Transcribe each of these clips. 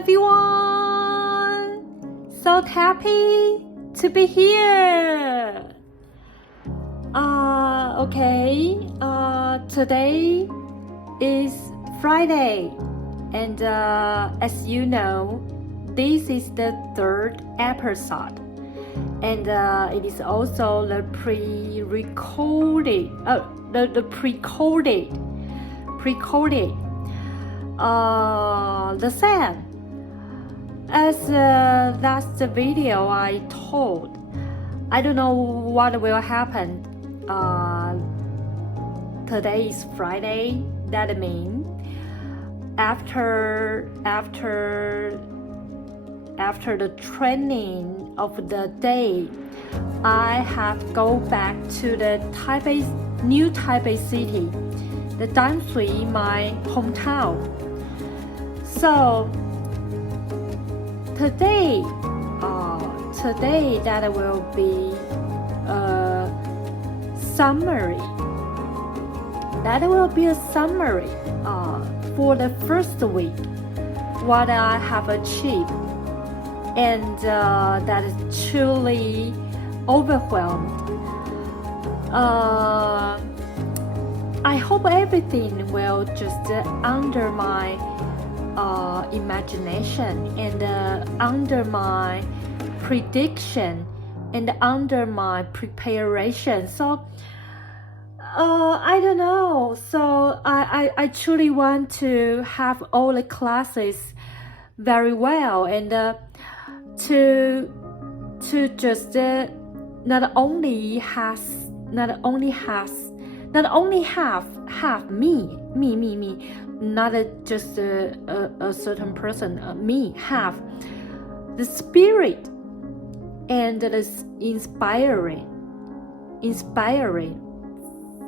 everyone! So happy to be here! Today is Friday, and as you know, this is the third episode, and it is also the pre-recorded, the same as last video I told. I don't know what will happen. Today is Friday. That means after the training of the day, I have to go back to the New Taipei City, the Danshui, my hometown. So today that will be a summary. That will be a summary for the first week, what I have achieved, and that is truly overwhelmed. I hope everything will just under my imagination and under my prediction and under my preparation. So I don't know. So I truly want to have all the classes very well, and to just not only have me, not just a certain person, me have the spirit and the inspiring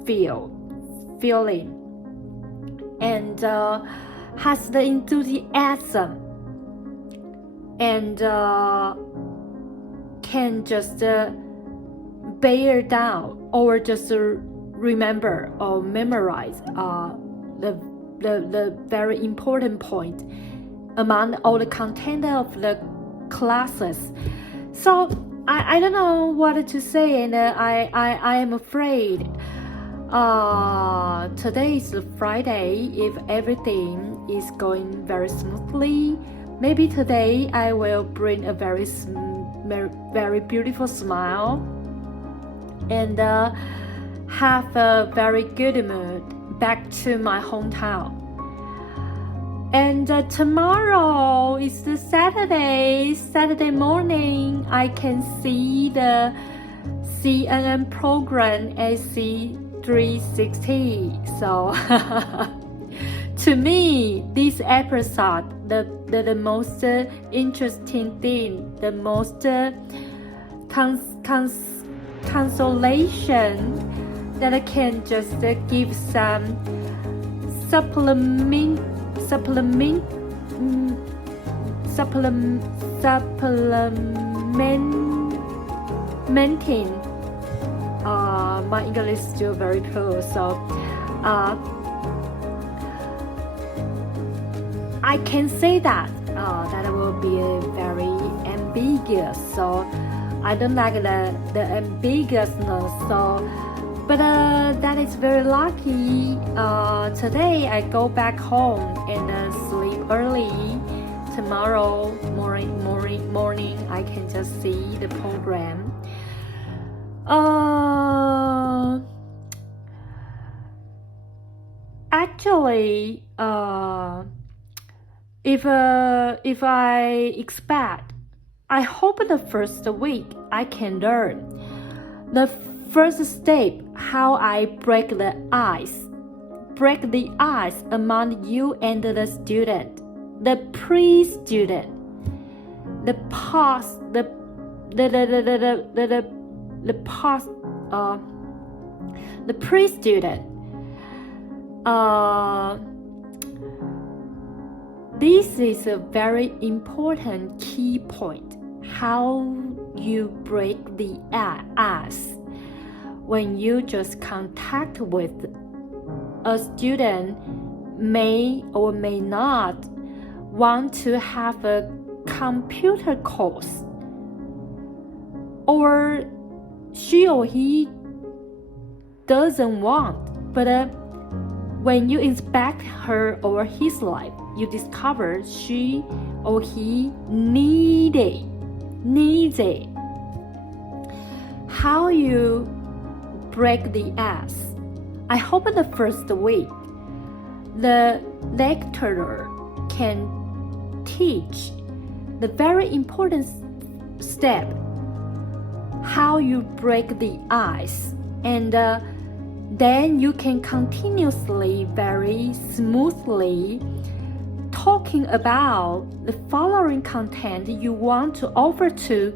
feeling, and has the enthusiasm, and can just bear down or just remember or memorize the very important point among all the content of the classes. So I don't know what to say, and I am afraid today is Friday. If everything is going very smoothly, maybe today I will bring a very beautiful smile and have a very good mood back to my hometown. And tomorrow is the Saturday morning. I can see the CNN program AC360. So to me, this episode, the most interesting thing, the most consolation that I can just give some supplementing my English is still very poor, so I can say that that will be very ambiguous, so I don't like the ambiguousness, so but that is very lucky. Today I go back home and sleep early. Tomorrow morning I can just see the program. Actually, if I expect, I hope the first week I can learn the first step, how I break the ice among you and the student, the pre-student, the pre-student. This is a very important key point. How you break the ice when you just contact with a student may or may not want to have a computer course, or she or he doesn't want, but when you inspect her or his life, you discover she or he needs it. How you break the ice? I hope in the first week, the lecturer can teach the very important step, how you break the ice, and then you can continuously, very smoothly talking about the following content you want to offer to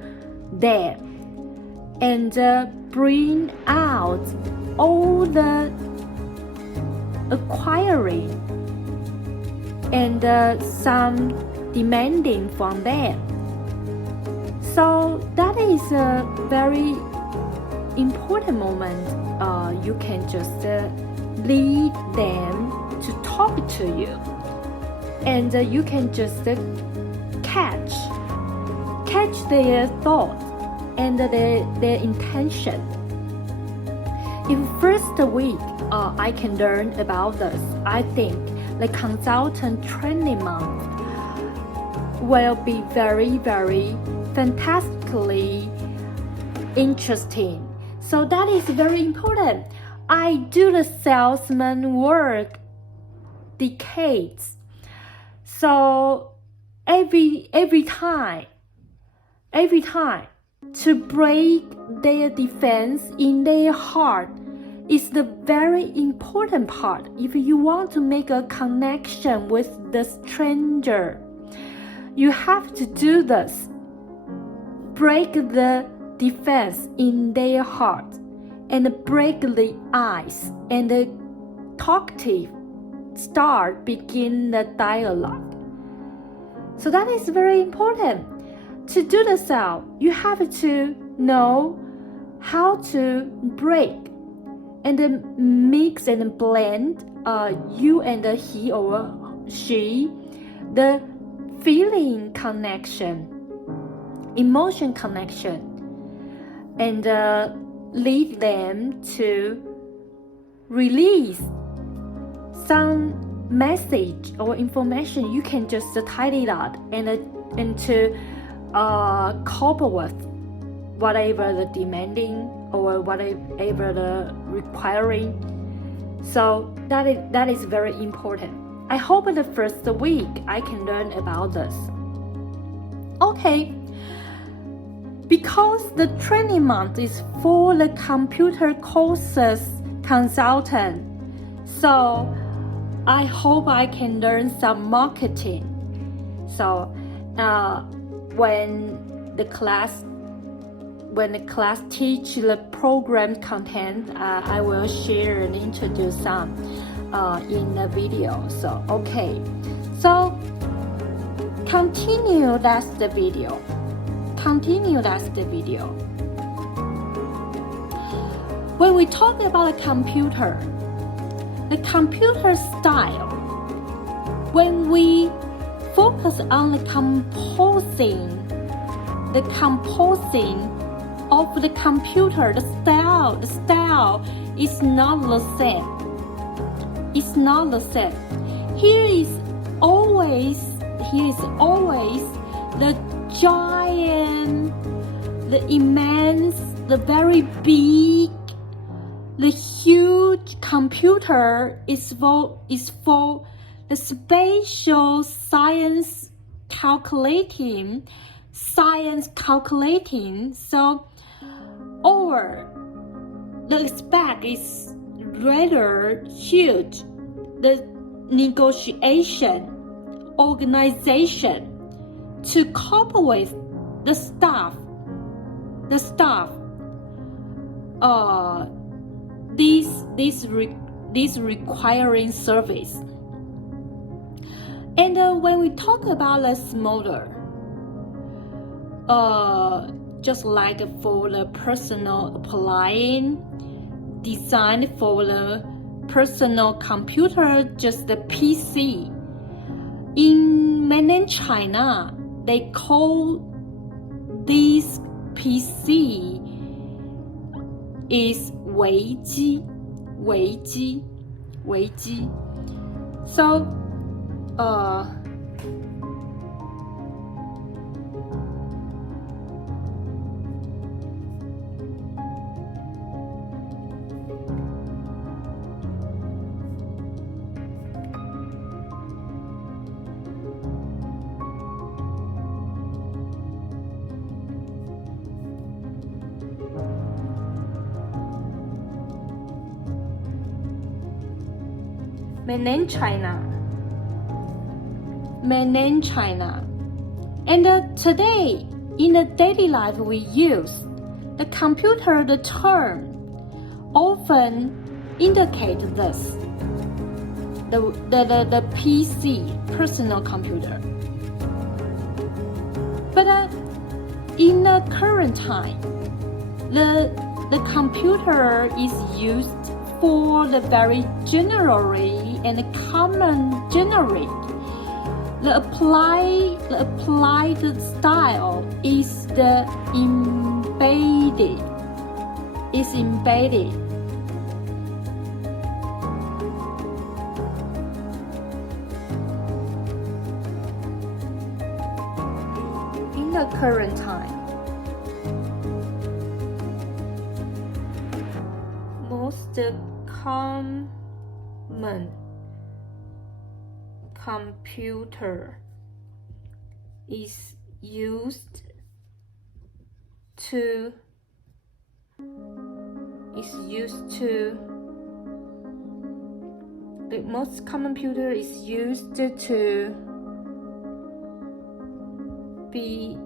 them, and bring out all the acquiring and some demanding from them. So that is a very important moment. You can just lead them to talk to you, and you can just catch their thoughts and their intention. If first week I can learn about this, I think the consultant training month will be very, very fantastically interesting. So that is very important. I do the salesman work decades. So every time to break their defense in their heart is the very important part. If you want to make a connection with the stranger, you have to do this. Break the defense in their heart and break the ice, and the talkative begin the dialogue. So that is very important. To do the sale, you have to know how to break and mix and blend you and he or she, the feeling connection, emotion connection, and lead them to release some message or information. You can just type it out and to cope with whatever the demanding or whatever the requiring. So that is very important. I hope in the first week I can learn about this. Okay, because the training month is for the computer courses consultant, so I hope I can learn some marketing. So when the class teach the program content, I will share and introduce some in the video. So okay, so continue. That's the video. When we talk about a computer, the computer style, when we focus on the composing of the computer, the style is not the same. It's not the same. Here is always the giant, the immense, the very big, the huge computer is for the spatial science calculating. So, or the spec is rather huge. The negotiation, organization to cope with the staff, this requiring service. And when we talk about the smaller, just like for the personal applying, designed for the personal computer, just the PC. In mainland China, they call this PC is 微机. So, mainland China. And today, in the daily life we use, the computer, the term often indicate this, the PC, personal computer. But in the current time, the computer is used for the very generally and common generic. The applied style is the embedded. In the current time, most common computer is used to the most common computer is used to be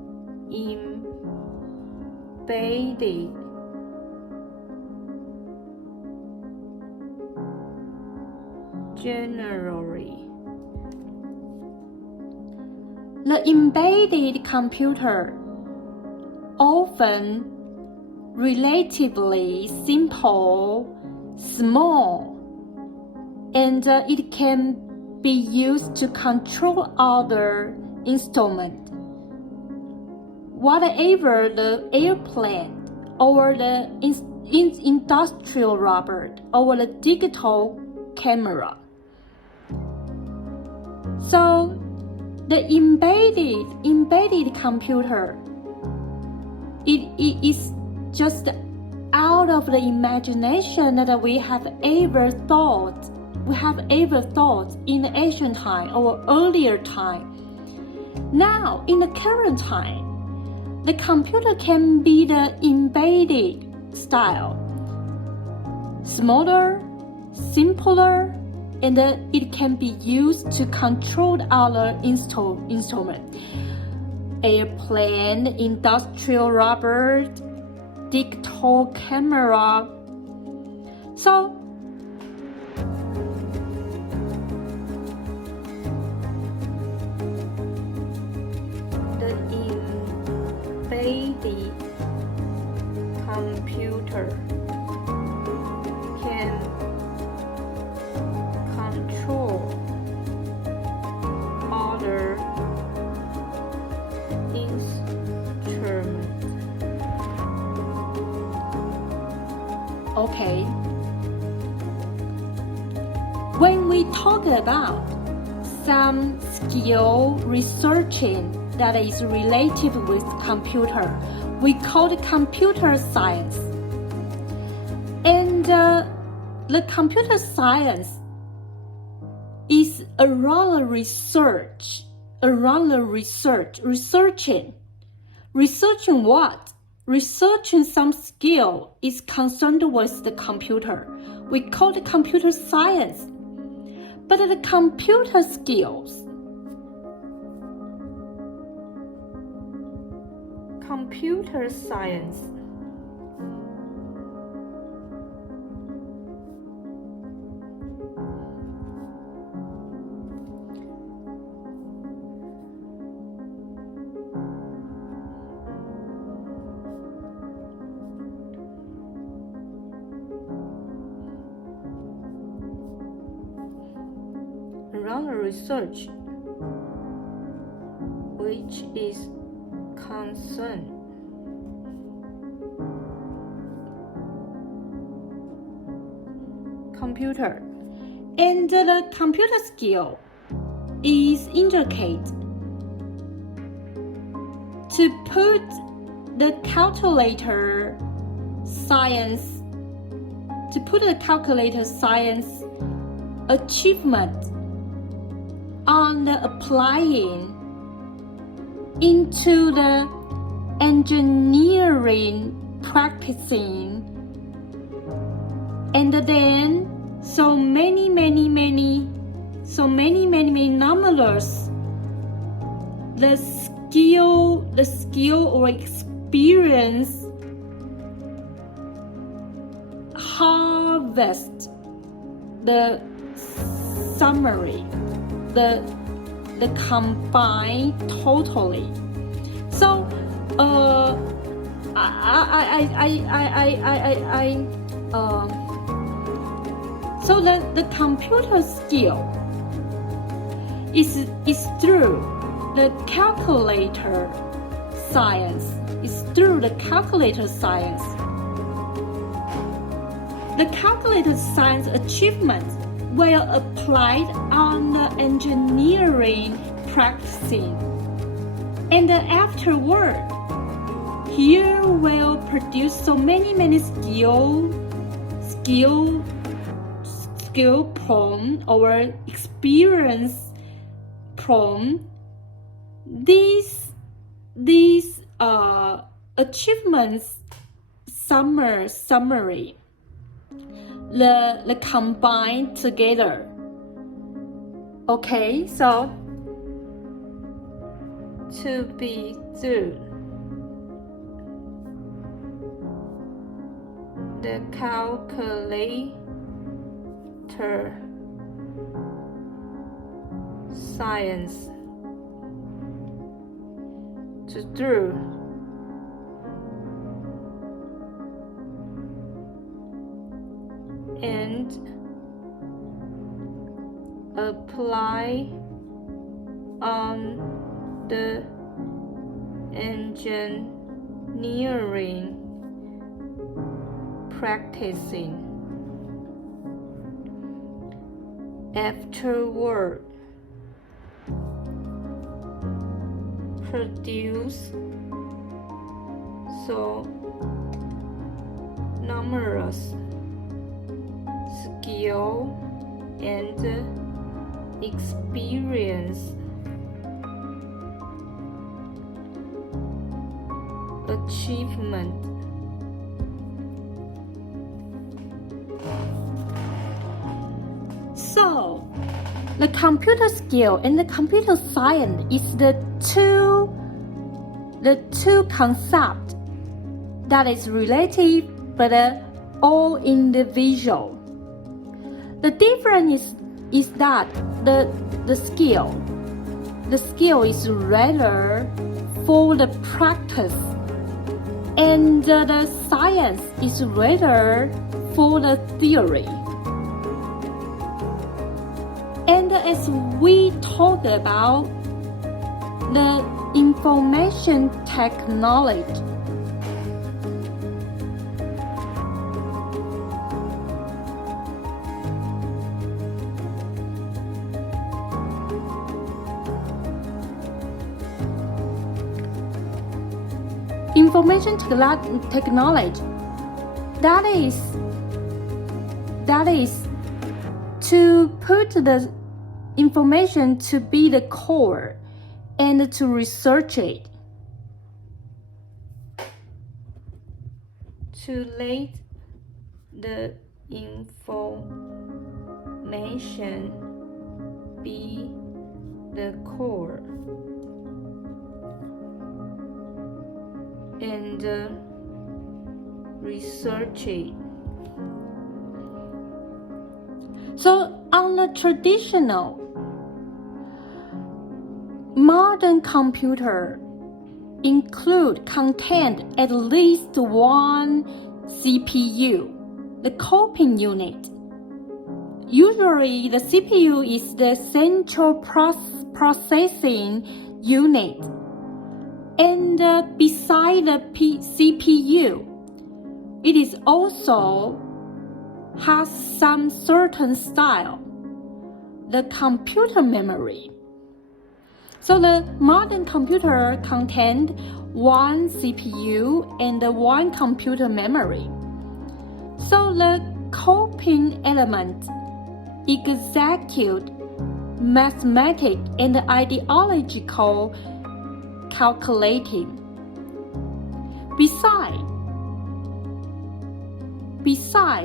embedded generally. The embedded computer often relatively simple, small, and it can be used to control other instruments. Whatever the airplane or the industrial robot or the digital camera. So the embedded computer, it is just out of the imagination that we have ever thought in the ancient time or earlier time. Now, in the current time, the computer can be the embedded style, smaller, simpler, and it can be used to control other instruments. Airplane, industrial robot, digital camera. So, the embedded computer can control other instruments. Okay. When we talk about some skill researching that is related with computer, we call it computer science. And the computer science is around researching what? Researching some skill is concerned with the computer. We call it computer science. But the computer skills, computer science, around research which is concerned. Computer. And the computer skill is intricate. To put the calculator science achievement on the applying into the engineering practicing, and then so many numbers, the skill or experience harvest the summary, the combined totally. So so the computer skill is through the calculator science. It's through the calculator science. The calculator science achievements were applied on the engineering practicing, and afterward, here will produce so many skill problem or experience problem. These achievements summary, the combined together. Okay, so to be do the calculator science to do and apply on the engineering practicing. Afterward, produce so numerous skill and experience achievement. So, the computer skill and the computer science is the two concepts that is relative but all individual. The difference is that the skill is rather for the practice, and the science is rather for the theory. And as we talked about the information technology, technology, that is to put the information to be the core and to research it, to let the information be the core and research it. So on the traditional modern computer contain at least one CPU, the coping unit. Usually the CPU is the central processing unit And beside the CPU, it is also has some certain style, the computer memory. So the modern computer contains one CPU and one computer memory. So the coping element execute mathematic and ideological calculating. Besides,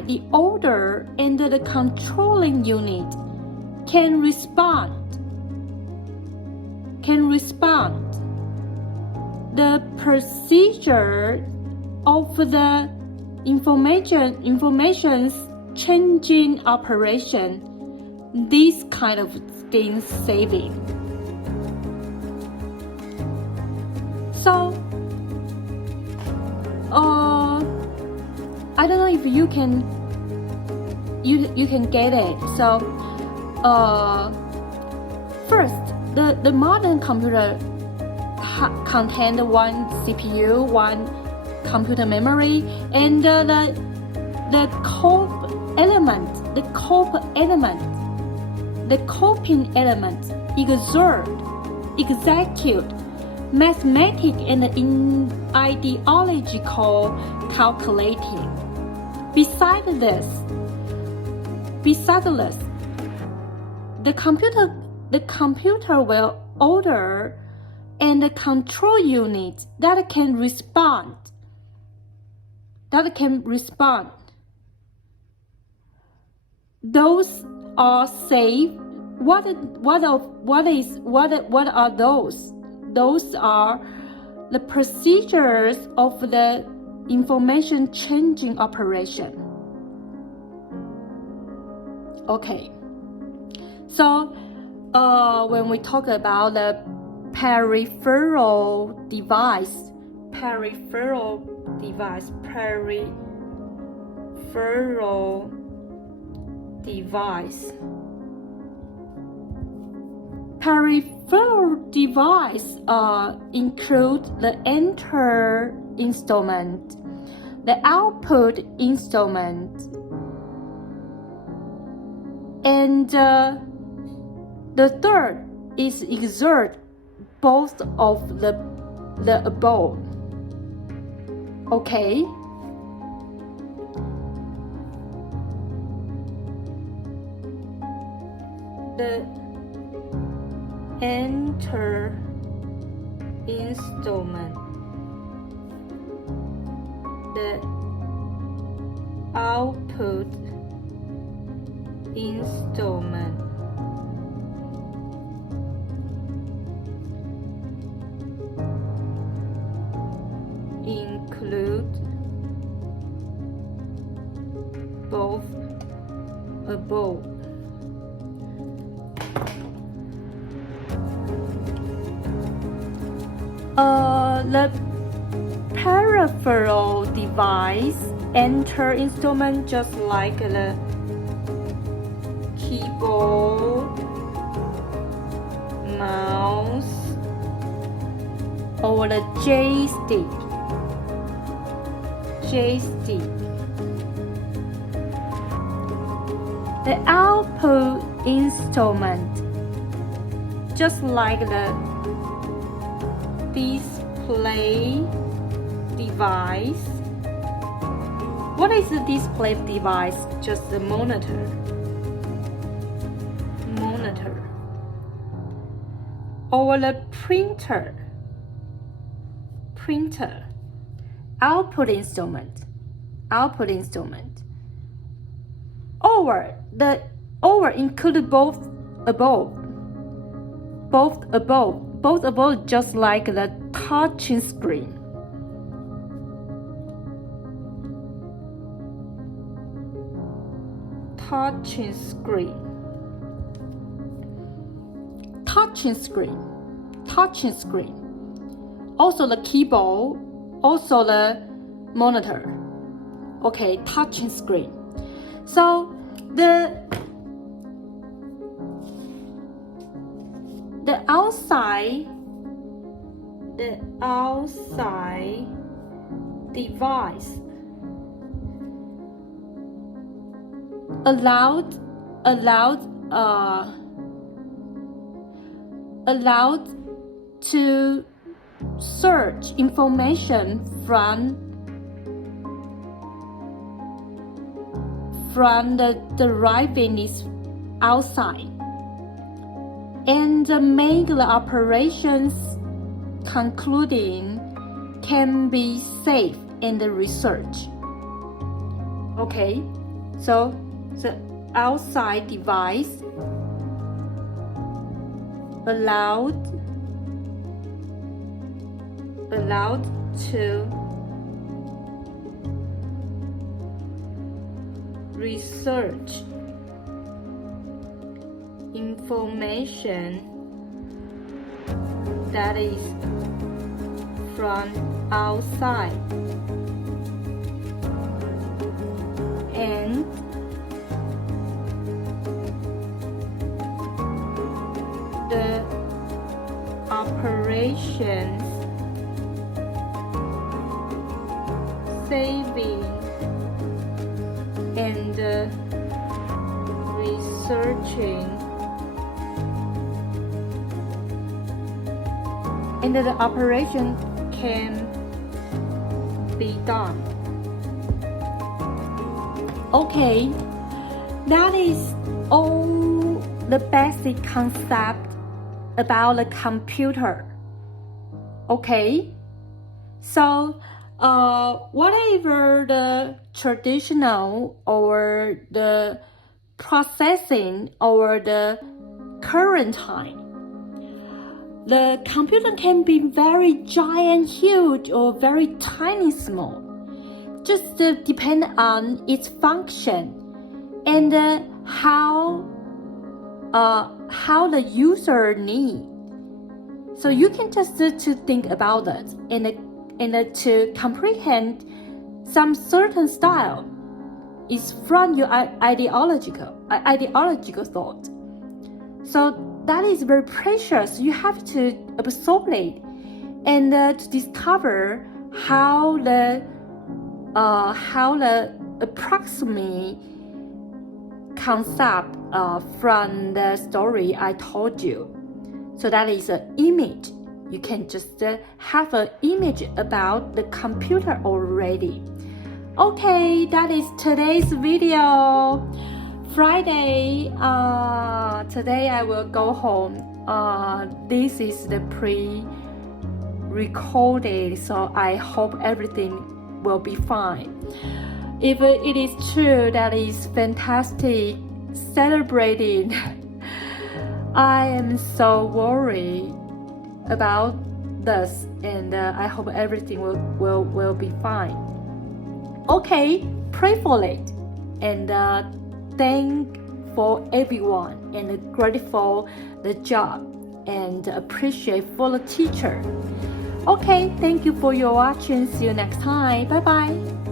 the order and the controlling unit can respond. The procedure of the information's changing operation, this kind of things saving. So, I don't know if you can get it. So, first, the modern computer contains one CPU, one computer memory, and the coping element execute mathematic and ideological calculating. Besides this, the computer will order and control units that can respond. Those are safe. What are those? Those are the procedures of the information changing operation. Okay. So when we talk about the peripheral device, peripheral device include the enter instrument, the output instrument, and the third is exert, both of the above. Okay. The enter instrument, the output instrument, include both above. The peripheral device enter instrument just like the keyboard, mouse, or the joystick. The output instrument just like the display device. What is the display device? Just the monitor. Or the printer. Output instrument. Or include both above, just like the touching screen. Touching screen. Also the keyboard, also the monitor. Okay, touching screen. So the outside the outside device allowed to search information from the derivatives outside and make the operations concluding can be safe in the research. Okay, so the outside device allowed to research information that is from outside and the operations saving and researching and the operation can be done. Okay, that is all the basic concept about the computer. Okay, so whatever the traditional or the processing or the current time, the computer can be very giant, huge, or very tiny, small. Just depend on its function and how the user need. So you can just to think about it and to comprehend some certain style is from your ideological thought. So that is very precious. You have to absorb it and to discover how the approximate concept from the story I told you. So that is an image. You can just have an image about the computer already. Okay, that is today's video. Friday, today I will go home. This is the pre-recorded, so I hope everything will be fine. If it is true, that is fantastic, celebrating. I am so worried about this, and I hope everything will be fine. Okay, pray for it, and thank for everyone, and grateful the job, and appreciate for the teacher. Okay, thank you for your watching. See you next time. Bye bye.